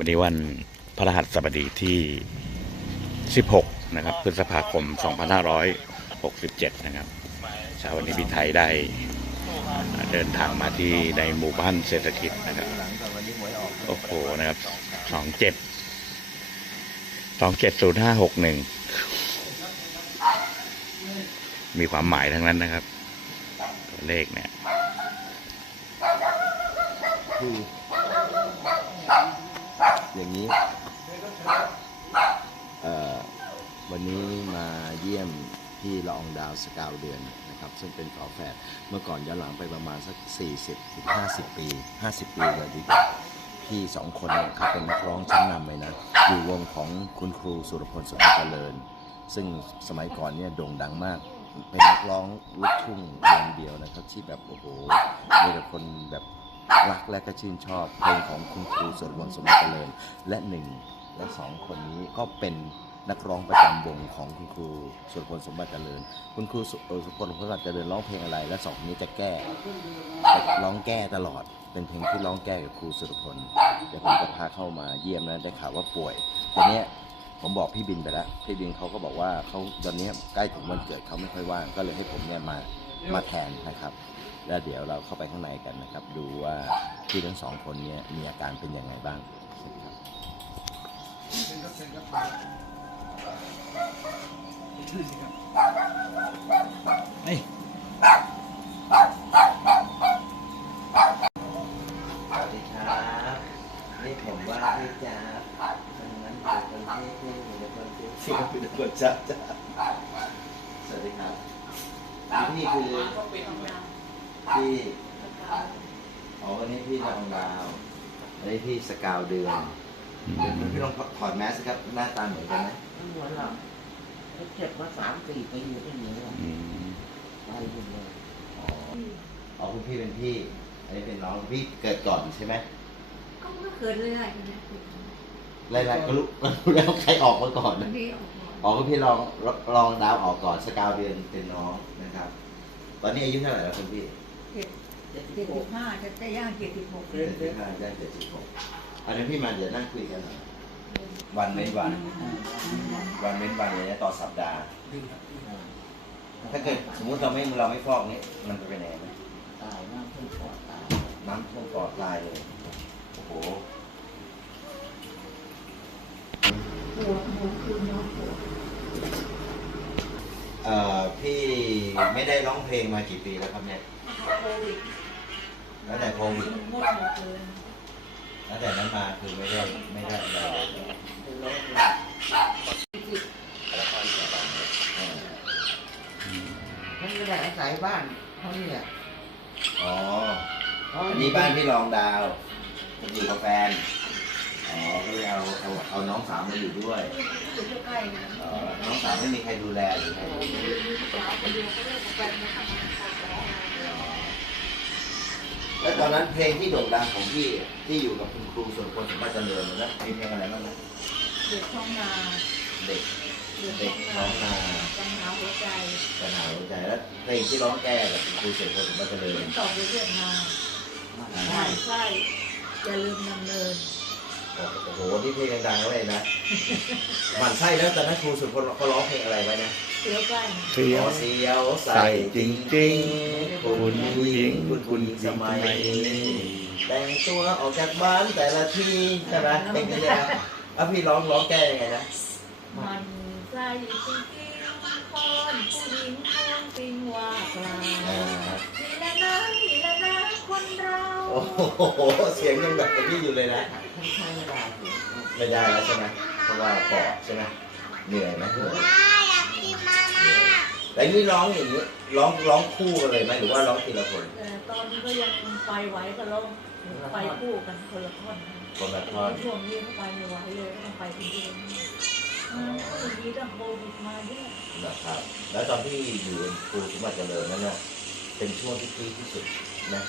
วันนี้วันพระรหัสบดีที่ 16 นะครับพฤษภาคม 2567 นะครับเช้าวันนี้พี่ไทยได้เดินทางมาที่ในหมู่บ้านเศรษฐกิจนะครับ โอ้โหนะครับสองเจ็ดสองเจ็ดศูนย์ห้าหกหนึ่งมีความหมายทั้งนั้นนะครับ ตัวเลขเนี่ยคื อย่างนี้วันนี้มาเยี่ยมพี่ละอองดาวสกาวเดือนนะครับ ซึ่งเป็นฝาแฝดเมื่อก่อนย้อนหลังไปประมาณสัก 40ถึง50 ปี 50 ปีเลยดีกว่าพี่สองคนเนี่ยเขาเป็นนักร้องชั้นนำเลยนะ อยู่วงของคุณครูสุรพลสุขเจริญ ซึ่งสมัยก่อนเนี่ยโด่งดังมากเป็นนักร้องลูกทุ่งวงเดียวนะครับที่แบบโอ้โหมีแต่คนแบบ รักและก็ชื่นชอบเพลงของคุณครูสุรพลสมบัติเจริญและหนึ่งและสองคนนี้ก็เป็นนักร้องประจำวงของคุณครูสุรพลสมบัติเจริญ คุณครูสุรพลสมบัติเจริญร้องเพลงอะไร และสองคนนี้จะแก้ร้องแก้ตลอด เป็นเพลงที่ร้องแก้กับครูสุรพลเดี๋ยวผมจะพาเข้ามาเยี่ยมนะได้ข่าวว่าป่วยตอนนี้ผมบอกพี่บินไปแล้วพี่บินเขาก็บอกว่าเขาตอนนี้ใกล้ถึงวันเกิดเขาไม่ค่อยว่างก็เลยให้ผมเนี่ยมามาแทนนะครับ แล้วเดี๋ยวเราเข้าไปข้างในกันนะครับ ดูว่าพี่ทั้งสองคนเนี่ยมีอาการเป็นยังไงบ้างครับ กาวเดือนเดี๋ยวพี่ลองถอดแมสครับหน้าตาเหมือนกันไหมไม่เหมือนหรอกเขาเจ็บมาสามสี่ปีอยู่ที่นี่อืมไปหมดเลยอ๋ออ๋อคุณพี่เป็นพี่ อันนี้เป็นน้องพี่เกิดก่อนใช่ไหมก็ไม่เคยเรื่อยๆนะไล่ๆก็รู้ก็รู้แล้วใครออกมาก่อนวันะนนี้ออกมาอ๋อก็พี่ลองลองดาวออกก่อนสกาวเดือนเป็นน้องนะครับ ตอนนี้อายุเท่าไหร่แล้วคุณพี่เจ็ดเจ็ดสิเจ็บดหสิกบห้าจะจะย่างเจ็ดสิบหกเจ็ดสิบห้าได้เจ็ดสิบหก อันนี้พี่มาเดี๋ยวนั่งคุยกันหน่อยวันเว้นวัน วันเว้นวันเลยนะต่อสัปดาห์ ถ้าเกิดสมมุติเราไม่เราไม่ฟอกนี้มันจะเป็นยังไงไหมตายน้ำขึ้นปอดตายน้ำท่วมปอดตายเลย โอ้โหปวดหัวคือนอนปวดเอ่อพี่ไม่ได้ร้องเพลงมากี่ปีแล้วครับเนี่ยโควิดตั้งแต่โควิดหมดหมดเลย ตั้งแต่นั้นมาคือไม่ได้ไม่ได้อะไรเลยเป็นโรคเออเขาไม่ได้อาศัยบ้านเขาเนี่ยอ๋ออันนี้บ้านพี่รองดาวผมอยู่กับแฟนอ๋อก็เลยเอาเอาเอาน้องสาวมาอยู่ด้วยอยู่ใกล้ๆนะอ๋อน้องสาวไม่มีใครดูแลหรือไง สาวคนเดียวก็เลิกกับ แฟนมาทำงานขายของแล้วตอนนั้นเพลงที่โด่งดังของพี่ที่อยู่กับคุณครูส่วนคนสมบัติเจริญนะมีเพลงอะไรบ้างนะเด็กท้องนาเด็กเด็กเด็กท้องนาปัญหาหัวใจปัญหาหัวใจแล้วเพลงที่ร้องแก้กับคุณครูส่วนคนสมบัติเจริญตอบไปเรื่องมาใช่ใช่อย่าลืมดำเนินโอ้โหนี่เพลงดังๆเลยนะหมันไส้แล้วตอนนั้นครูสุพลเขาร้องเพลงอะไรไว้นะ เสียวใกล้เสียวอ๋อเสียวใส่จริงๆคุณผู้หญิงคุณผู้หญิงสมัยนี้แต่งตัวออกจากบ้านแต่ละทีใช่ไหมเพลงนี้นะแล้วพี่ร้องร้องแก้ยังไงนะมันใจจริงๆคนผู้หญิงคงจริงว่ากลางอ่านี่แหละนะนี่แหละนะคนเราโอ้โหเสียงยังแบบกับพี่อยู่เลยนะเขาใช้ไม่ได้สิไม่ได้แล้วใช่ไหมเพราะว่าปอดใช่ไหมเหนื่อยไหม เหนื่อยแต่นี่ร้องอย่างนี้ร้องร้องคู่กันเลยไหมหรือว่าร้องทีละคนแต่ตอนนี้ก็ยังไปไหวก็ร้องไปคู่กันคนละท่อนคนละท่อนช่วงนี้ก็ไปไม่ไหวเลยก็ต้องไปคนเดียวเออก็อย่างนี้ต้องโควิดมาเยอะนะครับ แล้วตอนที่อยู่ครูสมบัติเจริญนั่นน่ะเป็นช่วงที่พีคที่สุดนะ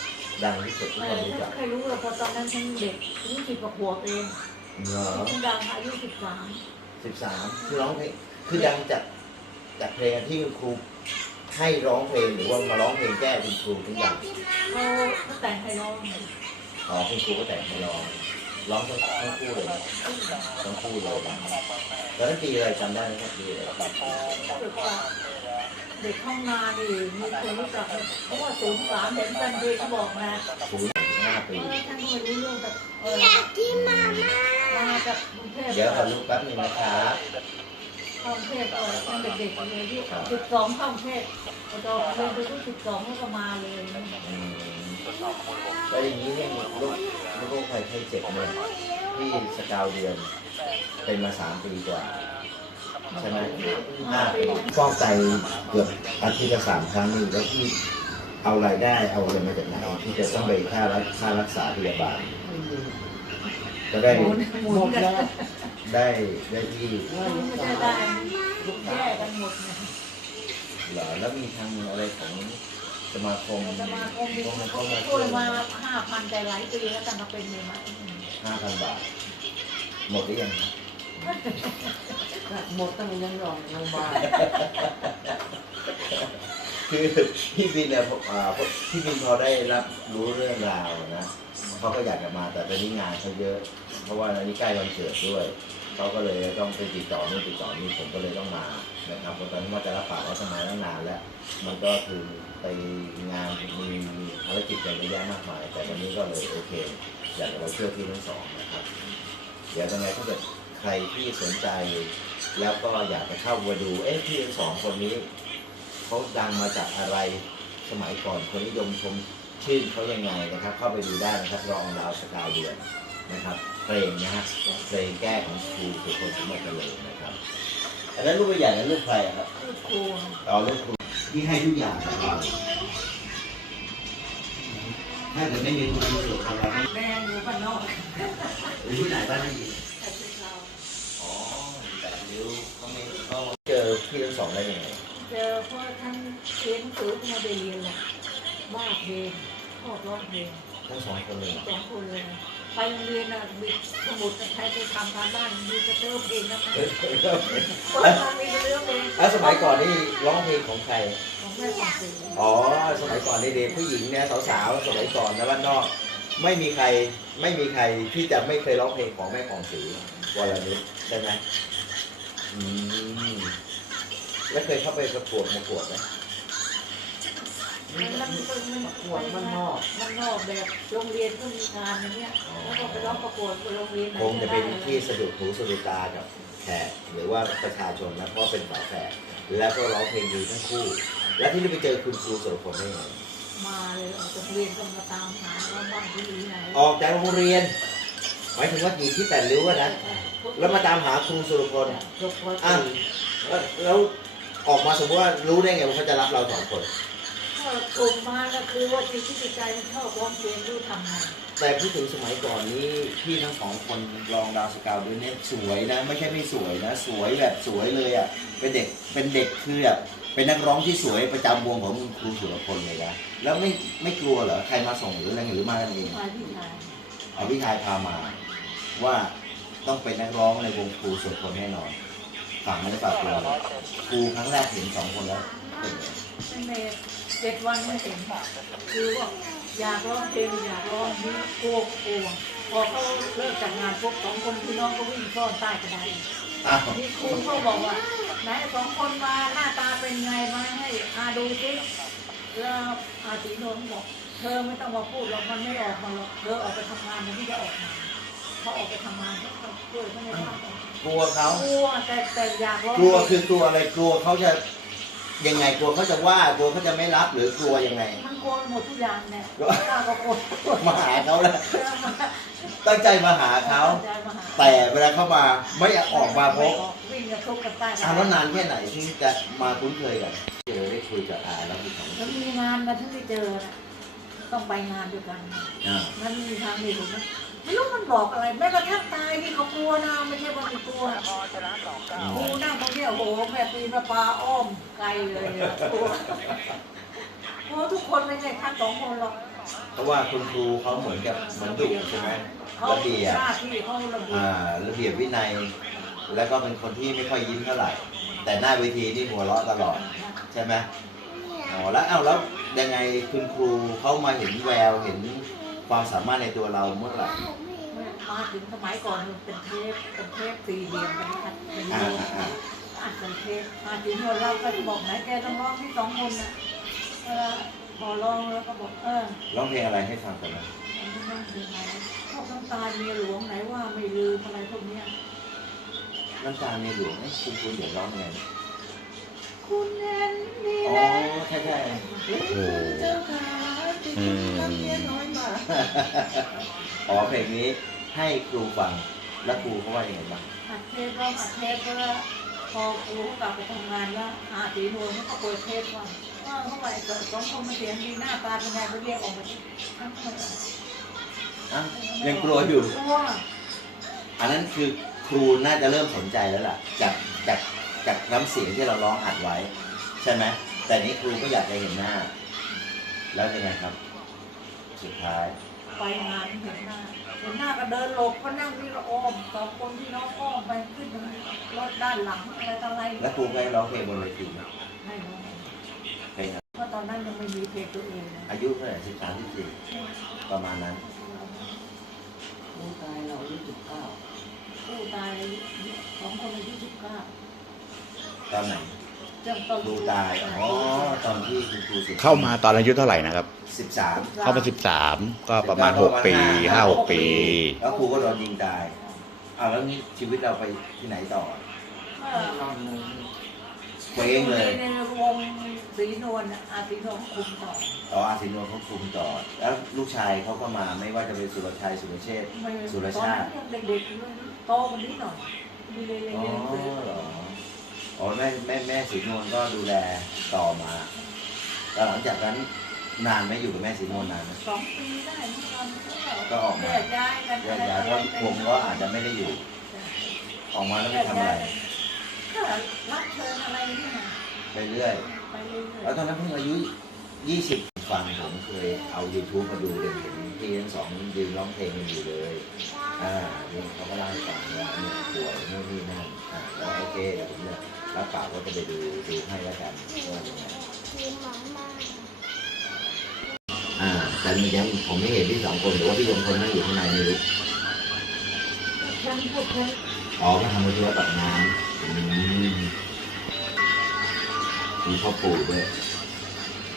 ดังที่สุดที่ไม่คนรู้จักใครรู้หรอกเพราะตอนนั้นฉันเด็กอายุสิบกว่าขวบเองเหรอฉันดังอายุสิบสามสิบสามคือร้องเพลงคือดังจาก จากเพลงที่คุณครูให้ร้องเพลงหรือว่ามาร้องเพลงแก้คุณครูทุกอย่างเขาเขาแต่งให้ร้องอ๋อคุณครูก็แต่งให้ร้องแร้องทั้งทั้งคู่เลยนะทั้งคู่เลยนะแล้วนั่นปีอะไรจำได้ไหมครับปีอะไรเด็กว่าเด็กห้องนาดิมีคนรู้จักเพราะว่าศูนย์สามเห็นกันเด็กบอกนะศูนย์ถึงห้าเอปีอท่านไม่รู้เรื่องแบบเอออยากที่มามาจากกรุงเทพเดี๋ยวขอลูกแป๊บนึงนะครับ เข้ากรุงเทพเออตั้งแต่เด็กๆเลยที่สิบสองเข้ากรุงเทพพอโตเรียนไปรุ่นสิบสองก็มาเลยอืมแล้วอย่างนี้เนี่ยลูกลูกใครไข้เจ็บเนี่ยที่สกาวเดือน เป็นมาสามปีกว่าใช่ไหมห้าปีฟอกไตเกือบอาทิตย์ละสามครั้งนี่แล้วที่เอารายได้เอาอะไรมาจากไหนที่จะต้องไปค่ารักค่ารักษาพยาบาลก็ได้หมุนหมุนกันได้ได้ที่ ไม่ได้ได้แย่กันหมดนะเหรอแล้วมีทางอะไรของสมาคมสมาคมดีต้องมาเขาเข้ามาช่วยมาห้าพันแต่หลายปีแล้วกันมาเป็นเลยมาห้าพันบาท หมดหรือยังหมดตั้งยังรองโรงพยาบาลคือพี่บินเนี่ยผมอ่าพี่บินพอได้รับรู้เรื่องราวนะเขาก็อยากจะมาแต่ตอนนี้งานเขาเยอะ เพราะว่าตอนนี้ใกล้วันเกิดด้วย เขาก็เลยต้องไปติดต่อนู่นติดต่อนี่ผมก็เลยต้องมานะครับเพราะตอนนี้ว่าจะรับปากว่าจะมาตั้งนานแล้ว มันก็คือไปงานมีภารกิจอย่างเยอะแยะมากมาย แต่วันนี้ก็เลยโอเค อยากจะมาช่วยพี่ทั้งสองนะครับ เดี๋ยวยังไงถ้าเกิดใครที่สนใจ แล้วก็อยากจะเข้ามาดู เอ๊ะพี่ทั้งสองคนนี้เขาดังมาจากอะไรสมัยก่อนคนนิยมชมชื่นเขายังไงนะครับ เข้าไปดูได้นะครับรองดาวสกาวเดือนนะครับ เพลงนะฮะเพลงแก้ของครูสุคนสมบัติเลยนะครับอันนั้นรูปตัวอย่างนั้นรูปใครอะครับคือครูเอารูปครูที่ให้ทุกอย่างกับเราถ้าเกิดไม่มีคุณครูสุคนเราไม่แม่อยู่บ้านนอกหรือที่ไหนบ้างไม่มีแต่ที่เราอ๋อแต่นิ้วเขาไม่เขาเจอพี่ทั้งสองได้ยังไงเจอเพราะท่านเรียนหนังสือมาได้เรียนแหละวาดเพลงชอบร้องเพลงทั้งสองคนเลยสองคนเลย ไปโรงเรียนอะมีสมุดใช้ไปทำการบ้านมีกระเตื้อเพลงนะคะเปิดมามีกระเตื้อเพลงแล้วสมัยก่อนนี่ร้องเพลงของใคร ของแม่ของสื่ออ๋อ สมัยก่อนเด็กๆผู้หญิงเนี่ยสาวๆ สมัยก่อนนะบ้านนอก ไม่มีใครไม่มีใครที่จะไม่เคยร้องเพลงของแม่ของศรีวรนุชใช่ไหมอืมแล้วเคยเข้าไปประกวดประกวดไหมมัน มันมันมันปวดมันนอกมันนอกแบบโรงเรียนก็มีงานอย่างเงี้ยแล้วก็ไปร้องประกวดโรงเรียนไหนคงจะก็เป็นได้ที่สะดุดหูสะดุดตากับแขกหรือว่าประชาชนนะเพราะว่าเป็นฝาแฝดแล้วก็ร้องเพลงดีทั้งคู่ แล้วที่นี่ไปเจอคุณครูโสพลได้ยังไงมาเลยออกจากโรงเรียนก็มาตามหาว่าบ้านที่อยู่ไหนออกจากโรงเรียนหมายถึงว่ากี่ที่แต่ริ้วอะนะแล้วมาตามหาครูสุรพลยกว่าอะแล้วแล้วออกมาสมมติว่ารู้ได้ไงว่าเขาจะรับเราสองคน ก็กลุ่มมาก็คือว่าจิตที่ใจมันชอบร้องเพลงรู้ทำงานแต่พูดถึงสมัยก่อนนี้พี่ทั้งสองคนรองดาวสกาวด้วยเนี่ยสวยนะ ไม่ใช่ไม่สวยนะ สวยแบบสวยเลยอะเป็นเด็กเป็นเด็กคือแบบเป็นนักร้องที่สวยประจำวงของคุณครูสุรพลเลยนะแล้วไม่ไม่กลัวเหรอใครมาส่งหรืออะไรหรือมากันเองมาที่ชายเอาพี่ชายพามา ว่าต้องเป็นนักร้องในวงครูสุรพลแน่นอนฝั่งไม่ได้ฝากตัวเลยครูครั้งแรกเห็นสองคนแล้วเป็นไง ไม่เมย์เจ็ดวันไม่เห็นคือว่าอยากร้องเพลงอยากร้องนี่กลัวกลัวพอเขาเลิกจากงานปุ๊บสองคนพี่น้องก็วิ่งซ่อนใต้กระไดอ้าวนี่ครูเขาบอกว่าไหนสองคนมาหน้าตาเป็นไงมาให้อาดูสิแล้วอาตีนนท์บอก เธอไม่ต้องมาพูดหรอกมันไม่ออกมาหรอกเธอออกไปทำงานมันที่จะออกมาเขาออกไปทำงานเขาก็ช่วยเขาในบ้านกลัวเขากลัวแต่แต่อยากร้องกลัวคือกลัวอะไรกลัวเขาจะ ยังไงกลัวเขาจะว่ากลัวเขาจะไม่รับหรือกลัวยังไง มันกลัวหมดทุกอย่างเนี่ยข้าก็กลัวกลัวมาหาเขาแล้วเออมาตั้งใจมาหาเขาใจมาหาแต่เวลาเข้ามาไม่ออกมาพบวิ่งกระทุกกันใต้กระทางไดแล้วนานแค่ไหนที่จะมาคุ้นเคยกันเจอได้คุยกับอาแล้วมีสองแล้วมีงานมาถึงได้เจอนะต้องไปงานด้วยกันอ่ามันมีทางนี้ถูกไหม ไม่รู้มันบอกอะไรแม้กระทั่งตายนี่เขากลัวนะไม่ใช่ว่าไม่กลัวกลัวนั่งตรงเนี้ยโอ้โหแม่ปีนมาปลาอ้อมไกลเลยอะกลัวกลัวทุกคนไม่ใช่ทั้งสองคนหรอกเพราะว่าคุณครูเขาเหมือนกับเหมือนดุใช่ไหมเขาระเบียบหน้าที่เขาระเบียอ่าบระเบียบวินัย แล้วก็เป็นคนที่ไม่ค่อยยิ้มเท่าไหร่ แต่หน้าเวทีนี่หัวเราะตลอดใช่ไหมอ๋อแล้วเอ้าแล้วยังไงคุณครูเขามาเห็นแววเห็น ความสามารถในตัวเราเมื่อไหร่เมาถึงสมัยก่อนมันเป็นเทปเป็นเทปสี่เหลี่ยมเป็นอัดเป็นอ่าโลอ่าอ่าอัดเป็นเทปมาถึงเราเราก็จะบอกไหนแกต้องร้องที่สองคนน่ะเออพอร้องแล้วก็บอกเออร้องเพลงอะไรให้ฟังกันนะอันนี้นั่งเป็นไงพวกน้ำตาเมียหลวงไหนว่าไม่ลืมอะไรพวกเนี้ยน้ำตาในหลวงเอ้ยคุณคุณเดี๋ยวร้องไงคุณแน่นนี่อ๋อแหละใช่ใช่โอ้ โหเจ้าขาที่คุณรักเมียน้อยมากอ๋อเพลงนี้ให้ครูฟังแล้วครูเขาว่ายังไงบ้างอัดเทปร้องอัดเทปแล้วพอครูกลับไปทำงานแล้วอาตีนวลเขาก็เปิดเทปว่าว่าเท่าไหร่เกิดสองคนมาเสียงดีหน้าตาเป็นไงไปเรียกออกมาทั้งหมดอะยังกลัวอยู่ กลัวอันนั้นคือครูน่าจะเริ่มสนใจแล้วล่ะ จากจากจากน้ำเสียงที่เราร้องอัดไว้ ใช่ไหมแต่นี้ครูก็อยากจะเห็นหน้า แล้วยังไงครับ สุดท้าย ไปงานเห็นหน้าเห็นหน้าก็เดินหลบก็นั่งที่ละอ้อมสองคนที่น้องอ้อมไปขึ้นรถด้านหลังอะไรต่ออะไรแล้วครูให้ร้องเพลงบนเวทีไหมให้น้องเพลงอะไรเพราะตอนนั้นยังไม่มีเพลงตัวเองนะอายุเท่าไหร่สิบสามสิบสี่ประมาณนั้นลูกตายเราอายุสิบเก้าผู้ตายสองคนอายุสิบเก้าตอนไหนเจ้าต้น ครูตายอ๋อตอนที่คุณครูสิบเข้ามาตอนอายุเท่าไหร่นะครับ สิบสามเข้ามาสิบสามก็ประมาณหกปีห้าหกปี แล้วครูก็โดนยิงตายอ้าวแล้วนี่ชีวิตเราไปที่ไหนต่อเออนอนเลยเคว้งเลยในวงสีนวลน่ะอาสีนวลคุมต่อต่ออาศินวลเขาคุมต่อ แล้วลูกชายเขาก็มาไม่ว่าจะเป็นสุรชัยสุรเชษฐ์ไม่สุรตอนชานั้ตินยังเด็กๆโตกว่านี้หน่อยมีเรียนเรียน อ๋อหนังสือเหรออ๋อแม่แม่แม่สีนวลก็ดูแลต่อมาแล้วหลังจากนั้นนานไหมอยู่กับแม่สีนวลนานไหมสองปีได้เมื่อตอนนั้นก็ออกมาแยกย้ายกันแยกย้ายเพราะวงก็อาจจะไม่ได้อยู่ ออกมาแล้วไม่ทำอะไรก็รับเชิญอะไรเนี่ยไปเรื่อยไปเรื่อยแล้วตอนนั้นเพิ่งอายุ20ฟังผมเคยเอา YouTube มาดูเลยเห็นพี่ทั้งสองยืนร้องเพลงกันอยู่เลยอ่านี่เขาก็เล่าให้ฟังว่าเนี่ยป่วยนู่นนี่นั่นอ่าแล้วโอเคเดี๋ยว ผมเนี่ยรับปากว่าจะไปดูดูให้แล้วกันว่ายังไงอ่าแต่มียังผมไม่เห็นพี่สองคนหรือว่าพี่ยงคนนั่งอยู่ข้างในไม่รู้ๆฉันพูดคนอ๋อมาทำมาที่วัดปากน้ำอืมมีพ่อปู่ด้วย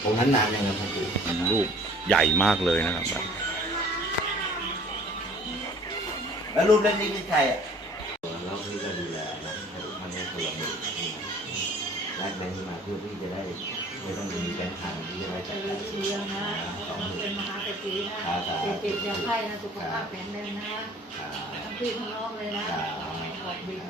ตรงนั้นนานยังครับพ่อปู่ลูกใหญ่มากเลยนะครับ แล้วรูปเล่มนี้คือใครอะ ได้แบงค์มาเพื่อที่จะได้ไม่ต้องมีแบงค์พันที่จะได้จจัดการญเชียงนะของเป็นมหาเศรษฐีนะเศรษฐีอย่างไพ่นะสุขภาพแข็งแรงนะทั้งพี่ทั้งน้องเลยนะบอกบิน